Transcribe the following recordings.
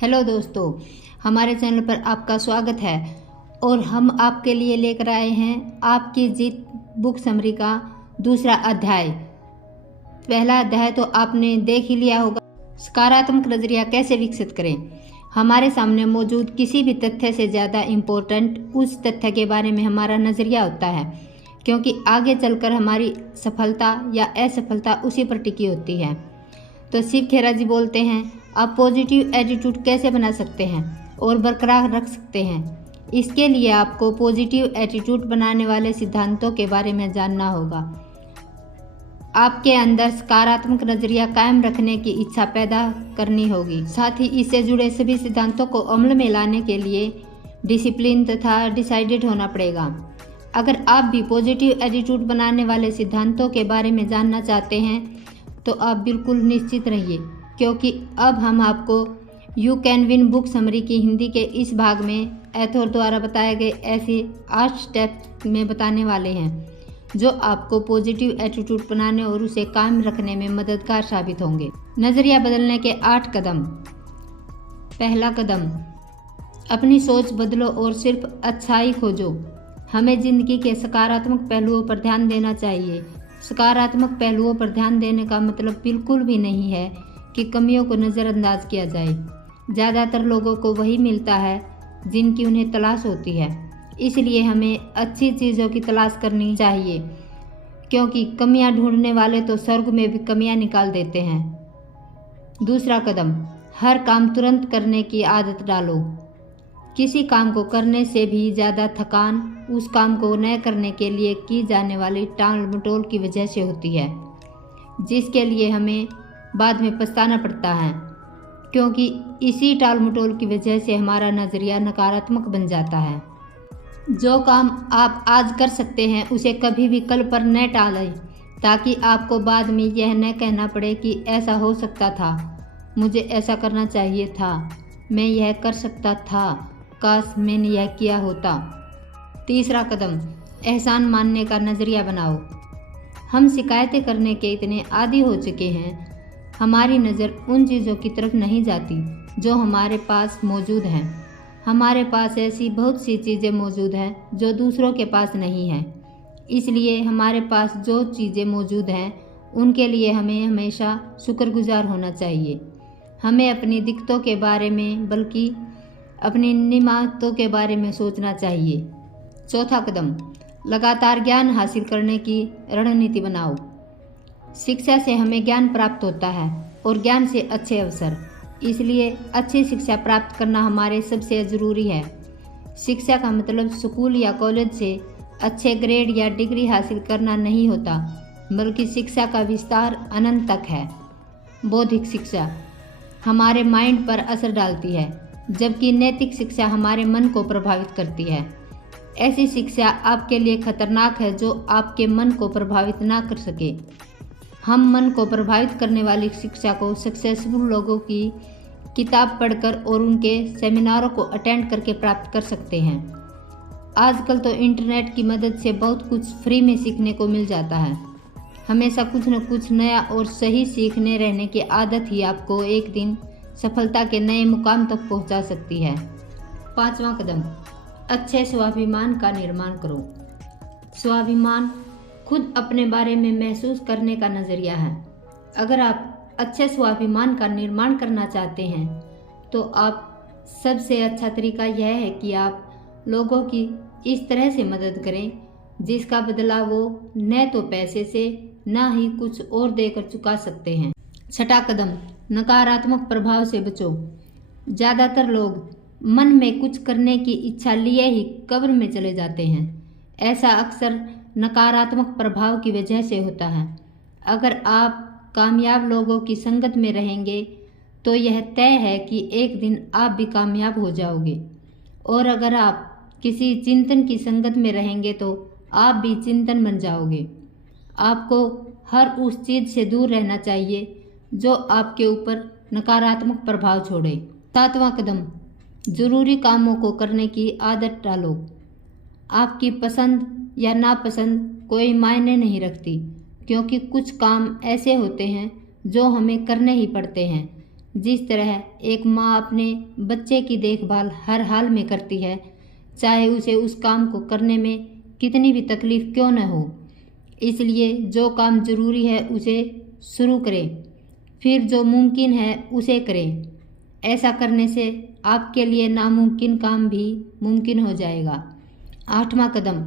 Hello दोस्तों, हमारे channel पर आपका स्वागत है और हम आपके लिए लेकर आए हैं आपकी जीत बुक समरी का दूसरा अध्याय। पहला अध्याय तो आपने देख ही लिया होगा, सकारात्मक नजरिया कैसे विकसित करें। हमारे सामने मौजूद किसी भी तथ्य से ज़्यादा इम्पोर्टेंट उस तथ्य के बारे में हमारा नज़रिया होता है, क्योंकि आगे चलकर हमारी सफलता या असफलता उसी पर टिकी होती है। तो शिव खेरा जी बोलते हैं, आप पॉजिटिव एटीट्यूड कैसे बना सकते हैं और बरकरार रख सकते हैं। इसके लिए आपको पॉजिटिव एटीट्यूड बनाने वाले सिद्धांतों के बारे में जानना होगा। आपके अंदर सकारात्मक नजरिया कायम रखने की इच्छा पैदा करनी होगी। साथ ही इससे जुड़े सभी सिद्धांतों को अमल में लाने के लिए डिसिप्लिन तथा डिसाइडेड होना पड़ेगा। अगर आप भी पॉजिटिव एटीट्यूड बनाने वाले सिद्धांतों के बारे में जानना चाहते हैं तो आप बिल्कुल निश्चित रहिए, क्योंकि अब हम आपको you can win book summary की हिंदी के इस भाग में एथोर द्वारा बताए गए ऐसे 8 स्टेप्स में बताने वाले हैं जो आपको पॉजिटिव एटीट्यूड बनाने और उसे कायम रखने में मददगार साबित होंगे। नज़रिया बदलने के 8 कदम। पहला कदम, अपनी सोच बदलो और सिर्फ अच्छाई खोजो। हमें जिंदगी के सकारात्मक पहलुओं पर ध्यान देना चाहिए। सकारात्मक पहलुओं पर ध्यान देने का मतलब बिल्कुल भी नहीं है कि कमियों को नज़रअंदाज किया जाए। ज़्यादातर लोगों को वही मिलता है जिनकी उन्हें तलाश होती है, इसलिए हमें अच्छी चीज़ों की तलाश करनी चाहिए, क्योंकि कमियां ढूंढने वाले तो स्वर्ग में भी कमियां निकाल देते हैं। दूसरा कदम, हर काम तुरंत करने की आदत डालो। किसी काम को करने से भी ज़्यादा थकान उस काम को न करने के लिए की जाने वाली टाल मटोल की वजह से होती है, जिसके लिए हमें बाद में पछताना पड़ता है, क्योंकि इसी टाल मटोल की वजह से हमारा नज़रिया नकारात्मक बन जाता है। जो काम आप आज कर सकते हैं उसे कभी भी कल पर न टालें, ताकि आपको बाद में यह न कहना पड़े कि ऐसा हो सकता था, मुझे ऐसा करना चाहिए था, मैं यह कर सकता था, काश मैंने यह किया होता। तीसरा कदम, एहसान मानने का नज़रिया बनाओ। हम शिकायतें करने के इतने आदी हो चुके हैं, हमारी नज़र उन चीज़ों की तरफ नहीं जाती जो हमारे पास मौजूद हैं। हमारे पास ऐसी बहुत सी चीज़ें मौजूद हैं जो दूसरों के पास नहीं हैं, इसलिए हमारे पास जो चीज़ें मौजूद हैं उनके लिए हमें हमेशा शुक्रगुजार होना चाहिए। हमें अपनी दिक्कतों के बारे में बल्कि अपनी निमातों के बारे में सोचना चाहिए। चौथा कदम, लगातार ज्ञान हासिल करने की रणनीति बनाओ। शिक्षा से हमें ज्ञान प्राप्त होता है और ज्ञान से अच्छे अवसर, इसलिए अच्छी शिक्षा प्राप्त करना हमारे सबसे ज़रूरी है। शिक्षा का मतलब स्कूल या कॉलेज से अच्छे ग्रेड या डिग्री हासिल करना नहीं होता, बल्कि शिक्षा का विस्तार अनंत तक है। बौद्धिक शिक्षा हमारे माइंड पर असर डालती है, जबकि नैतिक शिक्षा हमारे मन को प्रभावित करती है। ऐसी शिक्षा आपके लिए खतरनाक है जो आपके मन को प्रभावित ना कर सके। हम मन को प्रभावित करने वाली शिक्षा को सक्सेसफुल लोगों की किताब पढ़कर और उनके सेमिनारों को अटेंड करके प्राप्त कर सकते हैं। आजकल तो इंटरनेट की मदद से बहुत कुछ फ्री में सीखने को मिल जाता है। हमेशा कुछ न कुछ नया और सही सीखने रहने की आदत ही आपको एक दिन सफलता के नए मुकाम तक पहुंचा सकती है। पांचवा कदम, अच्छे स्वाभिमान का निर्माण करो। स्वाभिमान खुद अपने बारे में महसूस करने का नज़रिया है। अगर आप अच्छे स्वाभिमान का निर्माण करना चाहते हैं तो आप सबसे अच्छा तरीका यह है कि आप लोगों की इस तरह से मदद करें जिसका बदला वो न तो पैसे से न ही कुछ और देकर चुका सकते हैं। छठा कदम, नकारात्मक प्रभाव से बचो। ज़्यादातर लोग मन में कुछ करने की इच्छा लिए ही कब्र में चले जाते हैं। ऐसा अक्सर नकारात्मक प्रभाव की वजह से होता है। अगर आप कामयाब लोगों की संगत में रहेंगे तो यह तय है कि एक दिन आप भी कामयाब हो जाओगे, और अगर आप किसी चिंतन की संगत में रहेंगे तो आप भी चिंतन बन जाओगे। आपको हर उस चीज़ से दूर रहना चाहिए जो आपके ऊपर नकारात्मक प्रभाव छोड़े। सातवां कदम, जरूरी कामों को करने की आदत डालो। आपकी पसंद या नापसंद कोई मायने नहीं रखती, क्योंकि कुछ काम ऐसे होते हैं जो हमें करने ही पड़ते हैं, जिस तरह एक माँ अपने बच्चे की देखभाल हर हाल में करती है, चाहे उसे उस काम को करने में कितनी भी तकलीफ क्यों न हो। इसलिए जो काम जरूरी है उसे शुरू करें, फिर जो मुमकिन है उसे करें। ऐसा करने से आपके लिए नामुमकिन काम भी मुमकिन हो जाएगा। 8वां कदम,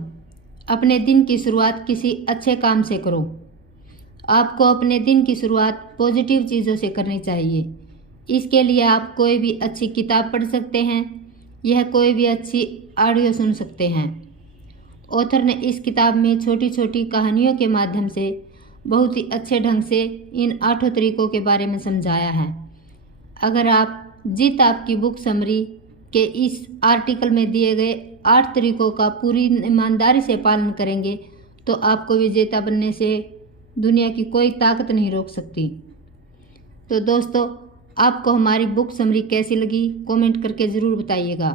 अपने दिन की शुरुआत किसी अच्छे काम से करो। आपको अपने दिन की शुरुआत पॉजिटिव चीज़ों से करनी चाहिए। इसके लिए आप कोई भी अच्छी किताब पढ़ सकते हैं, यह कोई भी अच्छी ऑडियो सुन सकते हैं। ऑथर ने इस किताब में छोटी छोटी कहानियों के माध्यम से बहुत ही अच्छे ढंग से इन 8 तरीकों के बारे में समझाया है। अगर आप जीत आपकी बुक समरी के इस आर्टिकल में दिए गए 8 तरीकों का पूरी ईमानदारी से पालन करेंगे तो आपको विजेता बनने से दुनिया की कोई ताकत नहीं रोक सकती। तो दोस्तों, आपको हमारी बुक समरी कैसी लगी कमेंट करके ज़रूर बताइएगा।